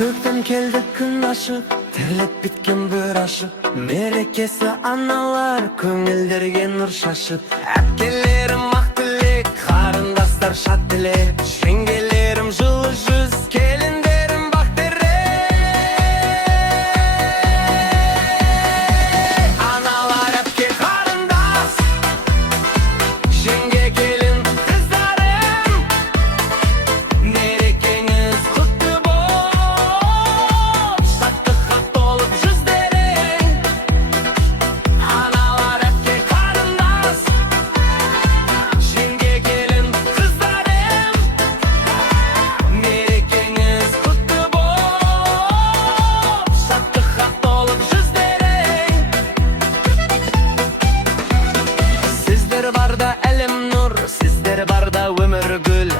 Көктем келді күн ашып, тірлік біткен бір ашып, мерекесі аналар көңілдерге нұр шашып. Әпкелерім ақ тілек, қарындастар шат тілек, жеңгелерім жылы жүз, келіндерім бақ берек. Аналар әпке қарындас, жеңге келін қыздарым, мерекеңіз құтты болып, шаттыққа толып жүздерің. Аналар әпке қарындас, жеңге келін қыздарым, мерекеңіз құтты болып, шаттыққа толып жүздерің. Сіздер барда әлем нұр, сіздер барда өмір гүл.